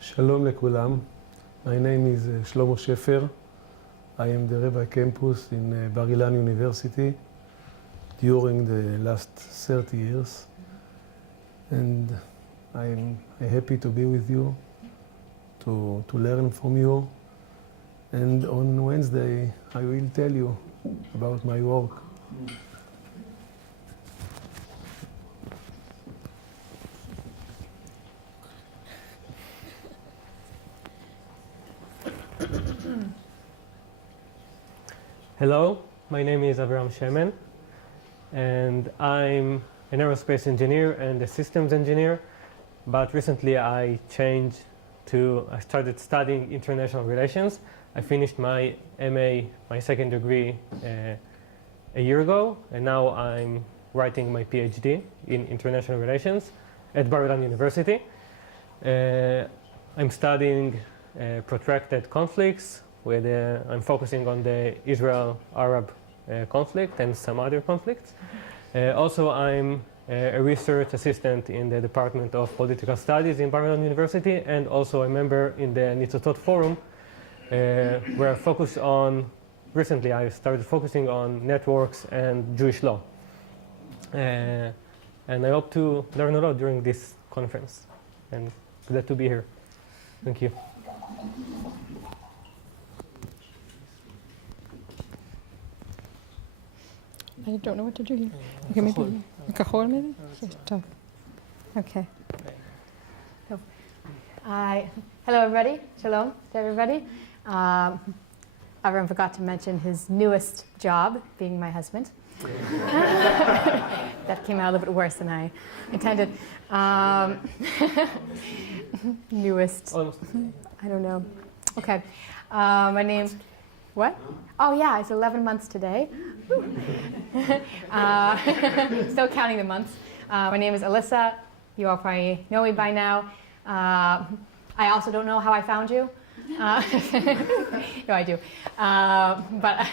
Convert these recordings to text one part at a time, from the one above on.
Shalom lekulam. My name is Shlomo Shefer. I am the Rabbi campus in Bar-Ilan University during the last 30 years. And I'm happy to be with you, to learn from you. And on Wednesday, I will tell you about my work. Hello, my name is Aviram Sheman, and I'm an aerospace engineer and a systems engineer, but recently I started studying international relations. I finished my MA, my second degree, a year ago, and now I'm writing my PhD in international relations at Bar-Ilan University. I'm studying protracted conflicts. I'm focusing on the Israel-Arab conflict and some other conflicts. Also, I'm a research assistant in the Department of Political Studies in Bar-Ilan University, and also a member in the Nitzotot Forum, where recently I started focusing on networks and Jewish law. And I hope to learn a lot during this conference, and glad to be here. Thank you. I don't know what to do here. Okay, maybe Kahol, maybe? Okay. Hello, everybody. Shalom to everybody. Avram forgot to mention his newest job, being my husband. That came out a little bit worse than I intended. Newest. I don't know. Okay. My name. What? Oh yeah, it's 11 months today. Still counting the months. My name is Elissa. You all probably know me by now. I also don't know how I found you. No, I do. But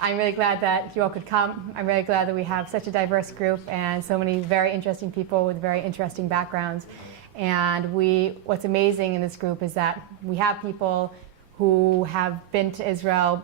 I'm really glad that you all could come. I'm really glad that we have such a diverse group and so many very interesting people with very interesting backgrounds. And what's amazing in this group is that we have people who have been to Israel,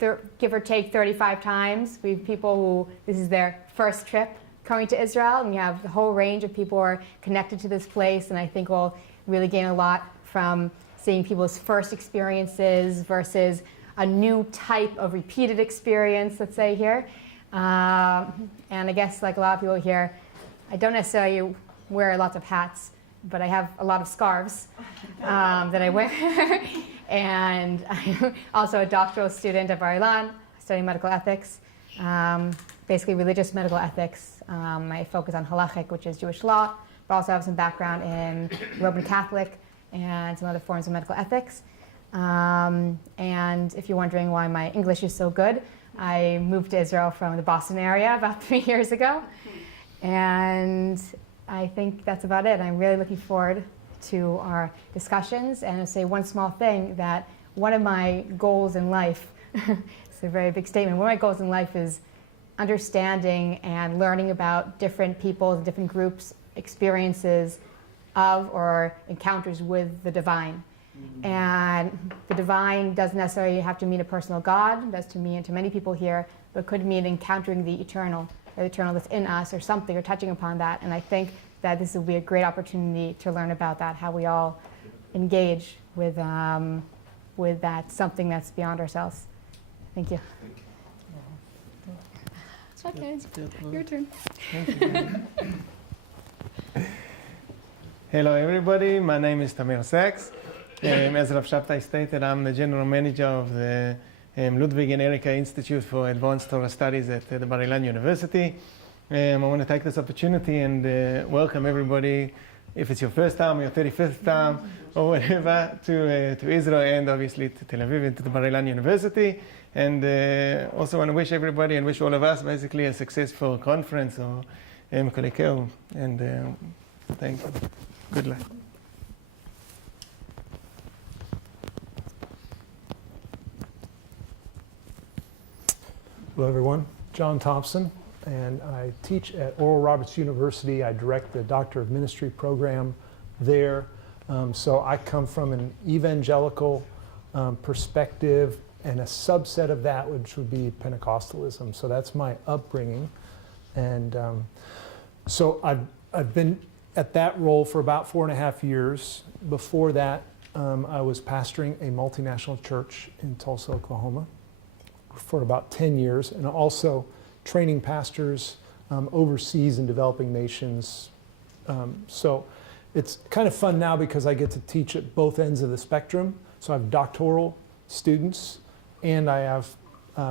give or take 35 times. We have people who, this is their first trip coming to Israel, and we have the whole range of people who are connected to this place, and I think we'll really gain a lot from seeing people's first experiences versus a new type of repeated experience, let's say here. And I guess like a lot of people here, I don't necessarily wear lots of hats, but I have a lot of scarves that I wear. And I'm also a doctoral student at Bar-Ilan, studying medical ethics, basically religious medical ethics. I focus on halachic, which is Jewish law, but also have some background in Roman Catholic and some other forms of medical ethics. And if you're wondering why my English is so good, I moved to Israel from the Boston area about 3 years ago. And I think that's about it. I'm really looking forward to our discussions, and I'll say one small thing, that one of my goals in life, it's a very big statement, one of my goals in life is understanding and learning about different people, different groups' experiences of or encounters with the divine. Mm-hmm. And the divine doesn't necessarily have to mean a personal God, it does to mean to many people here, but could mean encountering the eternal, or the eternal that's in us, or something, or touching upon that. And I think that this will be a great opportunity to learn about that, how we all engage with that something that's beyond ourselves. Thank you. Okay, your turn. Hello everybody, my name is Tamara Schatz. As Rav Shabtai stated, I'm the general manager of the Ludwig and Erika Institute for Advanced Torah Studies at the Bar-Ilan University. I want to take this opportunity and welcome everybody, if it's your first time or your 35th time or whatever, to Israel and obviously to Tel Aviv and to the Bar-Ilan University. And also want to wish everybody and wish all of us basically a successful conference or kolekeu. And thank you. Good luck. Hello everyone, John Thompson. And I teach at Oral Roberts University. I direct the Doctor of Ministry program there. So I come from an evangelical perspective, and a subset of that which would be Pentecostalism. So that's my upbringing. And so I've been at that role for about 4.5 years. Before that, I was pastoring a multinational church in Tulsa, Oklahoma for about 10 years, and also training pastors overseas in developing nations. So it's kind of fun now because I get to teach at both ends of the spectrum. So I have doctoral students, and I have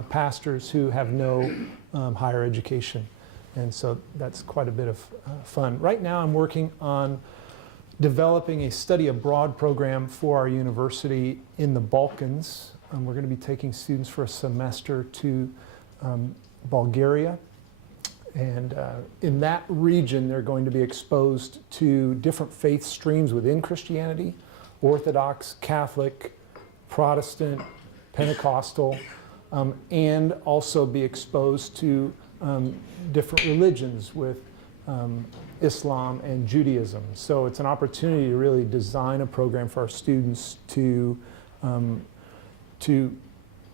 pastors who have no higher education. And so that's quite a bit of fun. Right now I'm working on developing a study abroad program for our university in the Balkans. We're going to be taking students for a semester to Bulgaria. And in that region, they're going to be exposed to different faith streams within Christianity: Orthodox, Catholic, Protestant, Pentecostal, and also be exposed to different religions with Islam and Judaism. So it's an opportunity to really design a program for our students to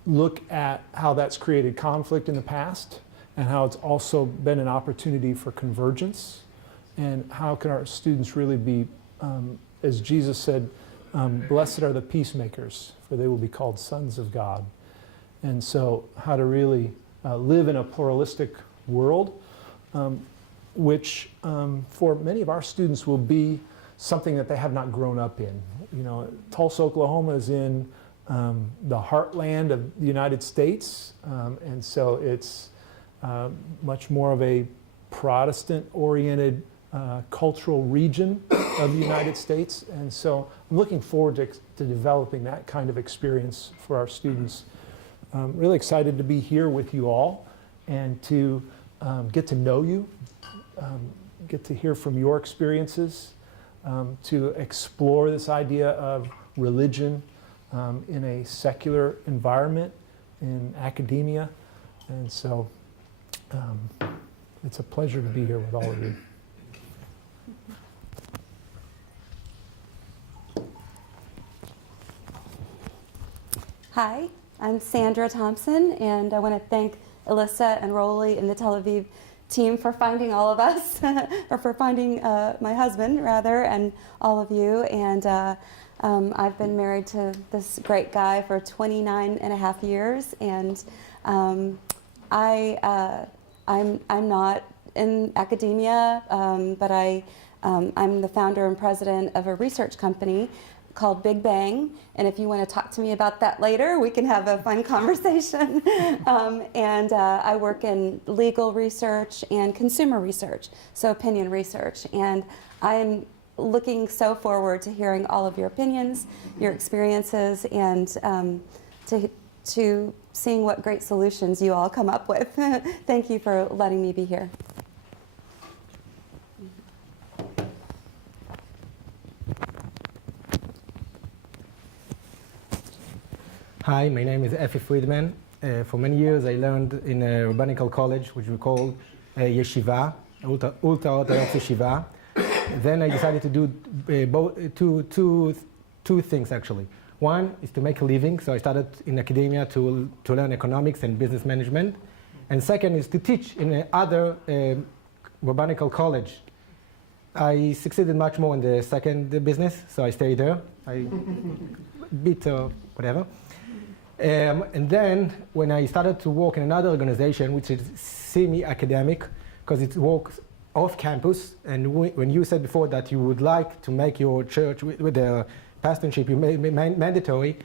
look at how that's created conflict in the past, and how it's also been an opportunity for convergence, and how can our students really be, as Jesus said, blessed are the peacemakers, for they will be called sons of God. And so how to really live in a pluralistic world, which for many of our students will be something that they have not grown up in. You know, Tulsa, Oklahoma is in the heartland of the United States, and so it's much more of a Protestant-oriented cultural region of the United States. And so I'm looking forward to developing that kind of experience for our students. I'm really excited to be here with you all and to get to know you, get to hear from your experiences, to explore this idea of religion in a secular environment, in academia. And so it's a pleasure to be here with all of you. Hi, I'm Sandra Thompson, and I want to thank Elissa and Rolly and the Tel Aviv team for finding all of us, or for finding my husband, rather, and all of you. And I've been married to this great guy for 29.5 years, and I'm not in academia, but I'm the founder and president of a research company called Big Bang, and if you want to talk to me about that later, we can have a fun conversation. And I work in legal research and consumer research, so opinion research. And I am looking so forward to hearing all of your opinions, your experiences, and to seeing what great solutions you all come up with. Thank you for letting me be here. Hi, my name is Effie Friedman. For many years I learned in a rabbinical college, which we call yeshiva, ultra-orthodox yeshiva. Then I decided to do two things actually. One is to make a living, so I started in academia to learn economics and business management. And second is to teach in other rabbinical college. I succeeded much more in the second business, so I stayed there. I bit or whatever. And then when I started to work in another organization, which is semi-academic, because it works off campus, and when you said before that you would like to make your church with the pastorship mandatory,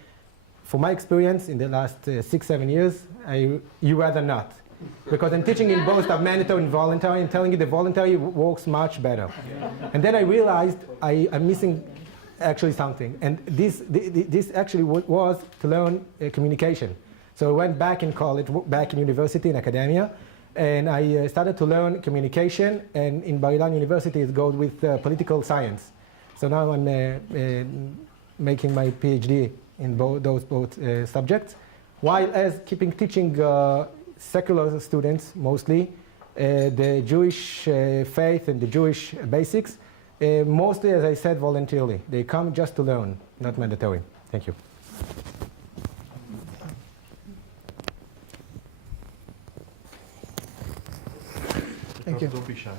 for my experience in the last 6-7 years, you rather not. Because I'm teaching in both of mandatory and voluntary, and telling you the voluntary works much better. And then I realized I'm missing actually something, and this actually was to learn communication. So I went back in college, back in university, in academia, and I started to learn communication, and in Bar-Ilan University it goes with political science. So now I'm making my PhD in those both subjects, while as keeping teaching secular students mostly the Jewish faith and the Jewish basics, Mostly, as I said, voluntarily. They come just to learn, not mandatory. Thank you. Thank you. Don't be shy.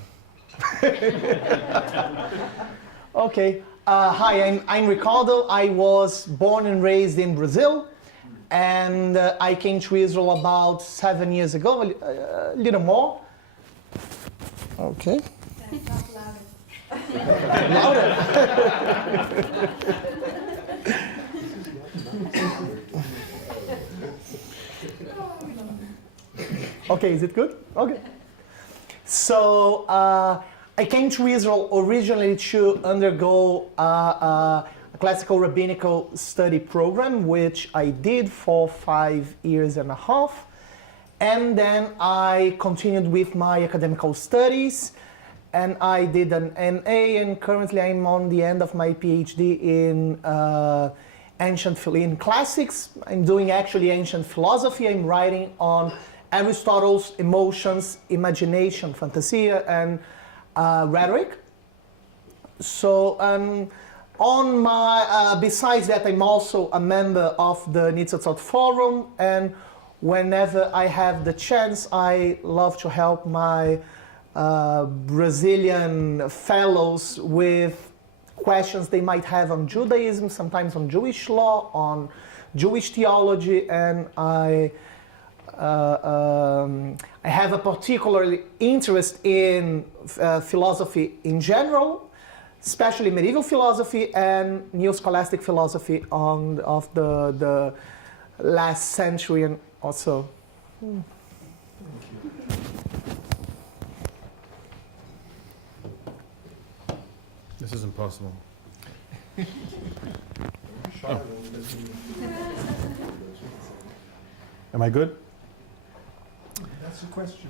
Okay. Hi, I'm Ricardo. I was born and raised in Brazil, and I came to Israel about 7 years ago, a little more. Okay. Louder. Okay, is it good? Okay. So I came to Israel originally to undergo a classical rabbinical study program, which I did for 5 years and a half. And then I continued with my academical studies, and I did an MA, and currently I'm on the end of my PhD in classics. I'm doing actually ancient philosophy. I'm writing on Aristotle's emotions, imagination, fantasia, and rhetoric. So on my, besides that, I'm also a member of the Nitzotzot Forum, and whenever I have the chance, I love to help my Brazilian fellows with questions they might have on Judaism, sometimes on Jewish law, on Jewish theology, and I have a particular interest in philosophy in general, especially medieval philosophy and neo-scholastic philosophy of the last century and also. This is impossible. Oh. Am I good? That's the question.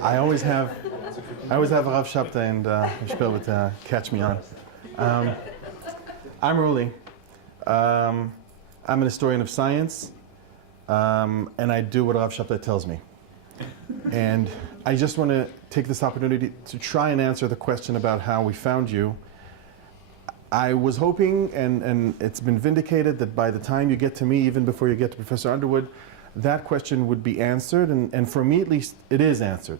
I always have Rav Shabtai and Shpel would catch me on. I'm Rudy. I'm an historian of science, and I do what Rav Shabtai tells me. And I just want to take this opportunity to try and answer the question about how we found you. I was hoping, and it's been vindicated, that by the time you get to me, even before you get to Professor Underwood, that question would be answered, and for me at least, it is answered.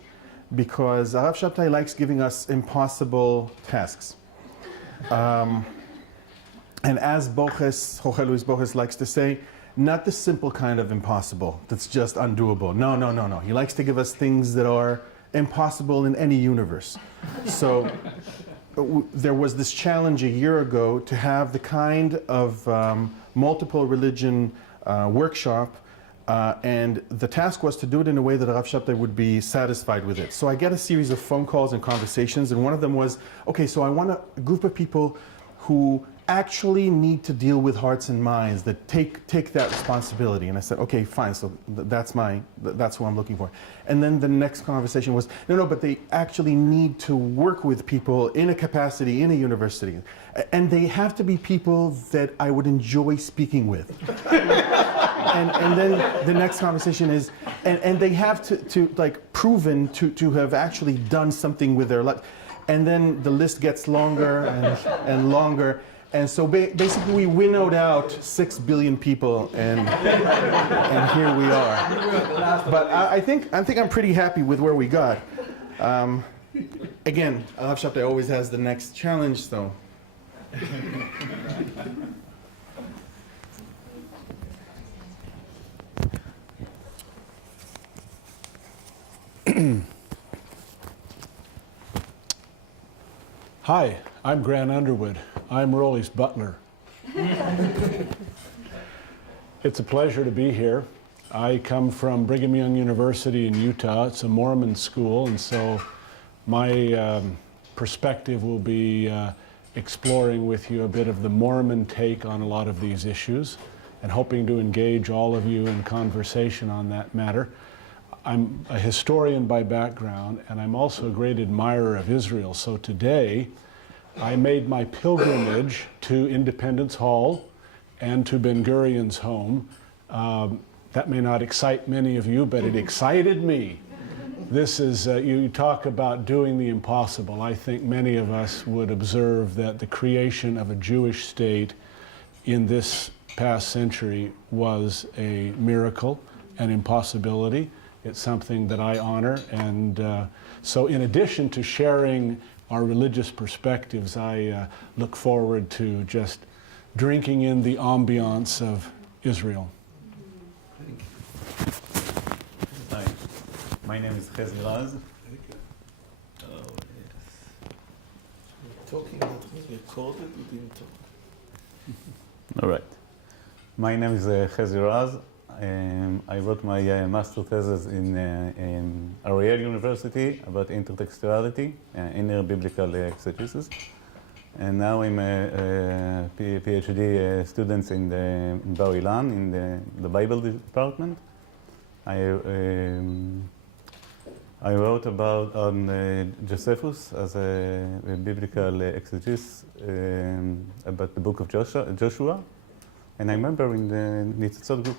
Because Rav Shabtai likes giving us impossible tasks. And as Boches, Jorge Luis Boches likes to say, not the simple kind of impossible that's just undoable. No, no, no, no. He likes to give us things that are impossible in any universe. So there was this challenge a year ago to have the kind of multiple religion workshop, and the task was to do it in a way that Rav Shabtai would be satisfied with it. So I get a series of phone calls and conversations, and one of them was, okay, so I want a group of people who actually need to deal with hearts and minds, that take that responsibility. And I said, okay, fine, so that's who I'm looking for. And then the next conversation was, no, but they actually need to work with people in a capacity, in a university. And they have to be people that I would enjoy speaking with. and then the next conversation is, and they have to like proven to have actually done something with their life. And then the list gets longer and longer. And so basically we winnowed out 6 billion people, and here we are. But I think I'm pretty happy with where we got. Again, Rav Shabtai always has the next challenge, though. Hi, I'm Grant Underwood. I'm Rolly's butler. It's a pleasure to be here. I come from Brigham Young University in Utah. It's a Mormon school, and so my perspective will be exploring with you a bit of the Mormon take on a lot of these issues, and hoping to engage all of you in conversation on that matter. I'm a historian by background, and I'm also a great admirer of Israel. So today, I made my pilgrimage to Independence Hall and to Ben Gurion's home. That may not excite many of you, but it excited me. this is, you talk about doing the impossible. I think many of us would observe that the creation of a Jewish state in this past century was a miracle, an impossibility. It's something that I honor. And so in addition to sharing our religious perspectives, I look forward to just drinking in the ambiance of Israel. Hi, my name is Ches Raz. Talking that was recorded, you didn't talk. All right. My name is Ches Raz. I wrote my master thesis in Ariel University about intertextuality, inner biblical exegesis. And now I'm a PhD student in Bar-Ilan, in the Bible department. I wrote on Josephus as a biblical exegesis about the book of Joshua, and I'm a member in the Nitzitzot group.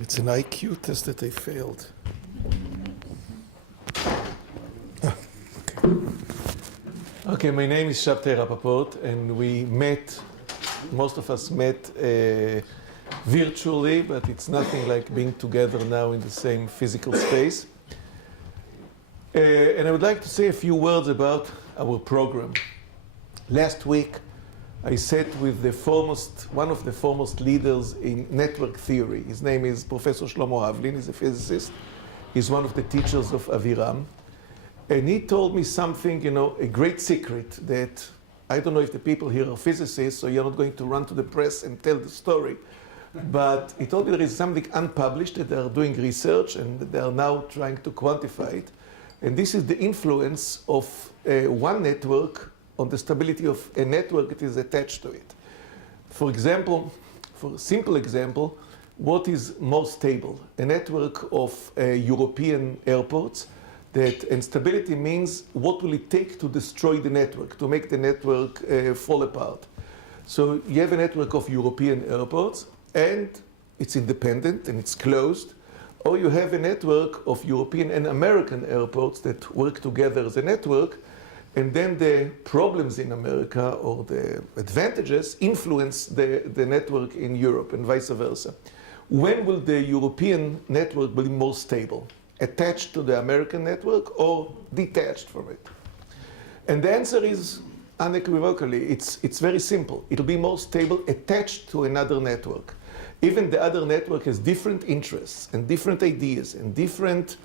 It's an IQ test that I failed. Okay, my name is Shabtai Rapaport, and we met, most of us met virtually, but it's nothing like being together now in the same physical space. And I would like to say a few words about our program. Last week, I sat with one of the foremost leaders in network theory. His name is Professor Shlomo Havlin. He's a physicist. He's one of the teachers of Aviram. And he told me something, a great secret that I don't know if the people here are physicists, so you're not going to run to the press and tell the story. But he told me there is something unpublished that they are doing research and they are now trying to quantify it. And this is the influence of one network on the stability of a network that is attached to it. For example, for a simple example, what is more stable? A network of European airports and stability means what will it take to destroy the network, to make the network fall apart. So you have a network of European airports and it's independent and it's closed, or you have a network of European and American airports that work together as a network, and then the problems in America or the advantages influence the network in Europe and vice versa. When will the European network be more stable? Attached to the American network or detached from it? And the answer is unequivocally, it's very simple. It'll be more stable attached to another network. Even the other network has different interests and different ideas and different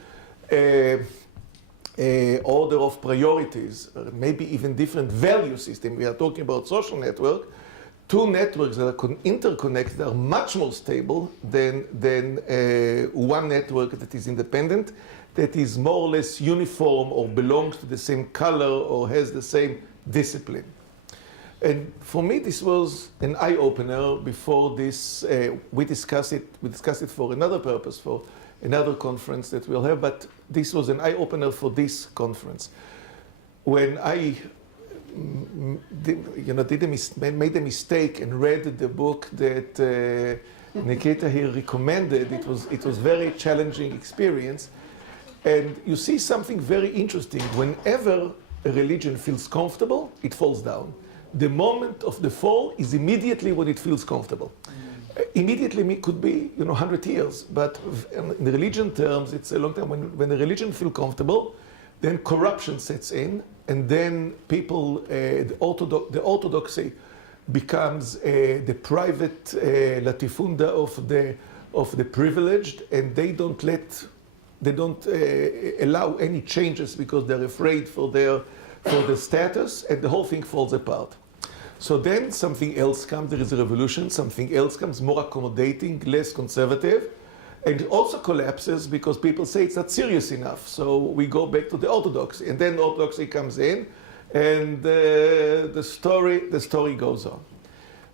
order of priorities, or maybe even different value system. We are talking about social network. Two networks that are interconnected are much more stable than one network that is independent, that is more or less uniform or belongs to the same color or has the same discipline. And for me, this was an eye-opener. Before this, we discussed it for another purpose, for another conference that we'll have, but this was an eye-opener for this conference. When I made a mistake and read the book that Nikita here recommended, it was very challenging experience. And you see something very interesting. Whenever a religion feels comfortable, it falls down. The moment of the fall is immediately when it feels comfortable. Immediately could be 100 years, but in the religion terms, it's a long time. When the religion feels comfortable, then corruption sets in, and then people, the orthodoxy becomes the private latifunda of the privileged, and they don't allow any changes because they're afraid for their status, and the whole thing falls apart. So then something else comes, there is a revolution, something else comes, more accommodating, less conservative, and it also collapses because people say it's not serious enough. So we go back to the orthodoxy, and then orthodoxy comes in, and the story goes on.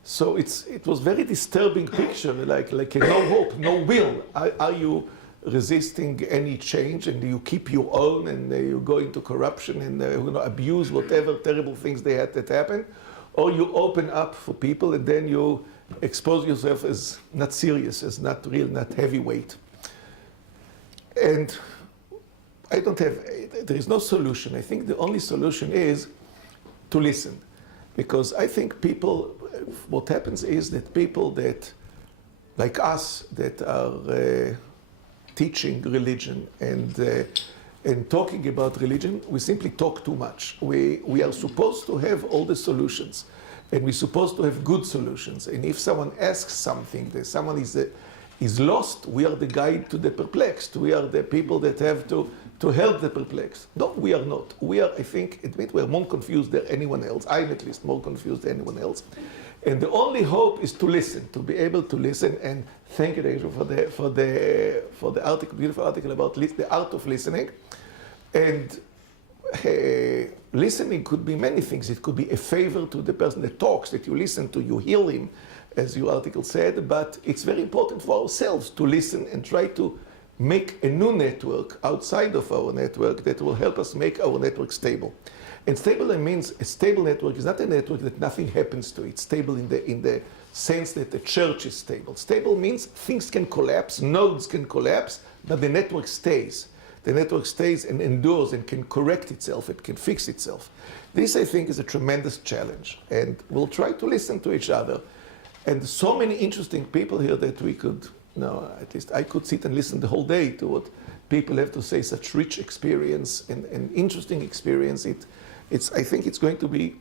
So it was very disturbing picture, like a no hope, no will. Are you resisting any change, and you keep your own, and you go into corruption and abuse whatever terrible things that happen, or you open up for people and then you expose yourself as not serious, as not real, not heavyweight. And there is no solution. I think the only solution is to listen. Because I think what happens is that people that, like us, that are teaching religion and talking about religion, we simply talk too much. We are supposed to have all the solutions, and we're supposed to have good solutions. And if someone asks something, that someone is lost, we are the guide to the perplexed. We are the people that have to help the perplexed. No, we are not. We are, I think, we are more confused than anyone else. I'm at least more confused than anyone else. And the only hope is to listen, to be able to listen. And thank you, Rachel, for the article, beautiful article about the art of listening. And listening could be many things. It could be a favor to the person that talks, that you listen to, you hear him, as your article said. But it's very important for ourselves to listen and try to make a new network outside of our network that will help us make our network stable. And stable means a stable network is not a network that nothing happens to. It's stable in the sense that the church is stable. Stable means things can collapse, nodes can collapse, but the network stays. The network stays and endures and can correct itself, it can fix itself. This, I think, is a tremendous challenge. And we'll try to listen to each other. And so many interesting people here that we could, at least I could sit and listen the whole day to what people have to say, such rich experience and interesting experience. I think it's going to be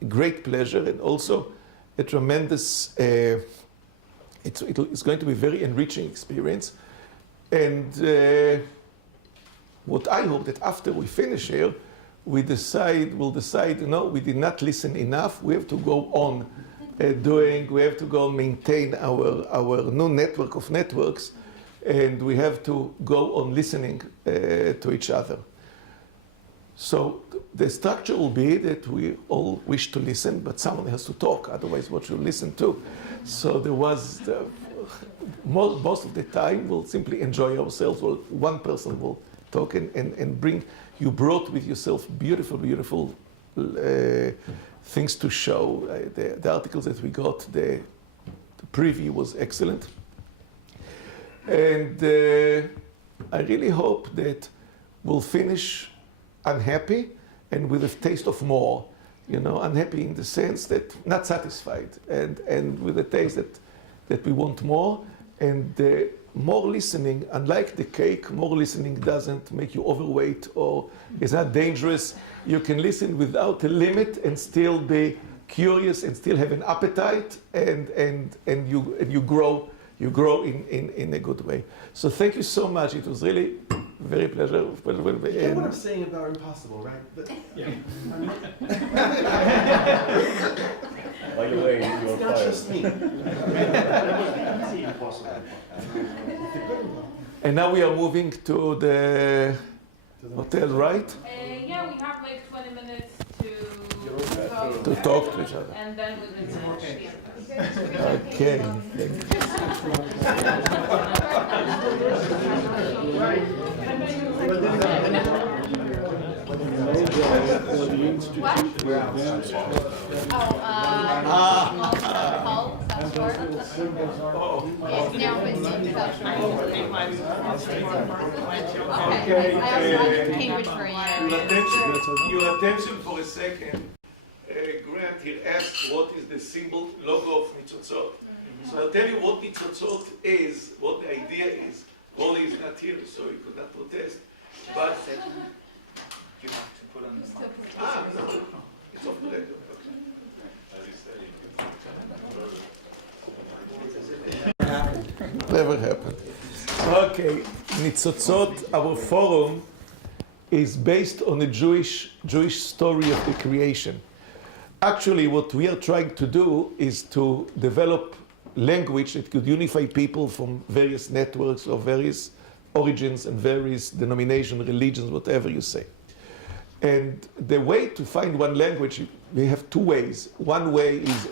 a great pleasure and also a tremendous, it's going to be a very enriching experience. And what I hope that after we finish here, we'll decide, we did not listen enough, we have to go on we have to go maintain our new network of networks, and we have to go on listening to each other. So the structure will be that we all wish to listen, but someone has to talk, otherwise what should listen to? So there was, most of the time we'll simply enjoy ourselves. Well, one person will talk and bring, you brought with yourself beautiful, beautiful things to show. The articles that we got, the preview was excellent. And I really hope that we'll finish unhappy and with a taste of more. Unhappy in the sense that not satisfied, and with a taste that we want more. And more listening, unlike the cake, more listening doesn't make you overweight or is not dangerous. You can listen without a limit and still be curious and still have an appetite, and you grow in a good way. So thank you so much. It was really very pleasurable. You know what I'm saying about impossible, right? Yeah. By the way, it's not just me. And now we are moving to the hotel, right? Yeah, we have like 20 minutes to talk to each other. And then we will finish. Okay. Your attention for a second. Grant here asked what is the symbol logo of Nitzotzot. So I'll tell you what Nitzotzot is, what the idea is. Rolly is not here, so he could not protest. But you have to put on the mic. No. It's off the record. Okay. Never happened. Okay, Nitzotzot, our forum, is based on a Jewish story of the creation. Actually, what we are trying to do is to develop language that could unify people from various networks of various origins and various denominations, religions, whatever you say. And the way to find one language, we have two ways. One way is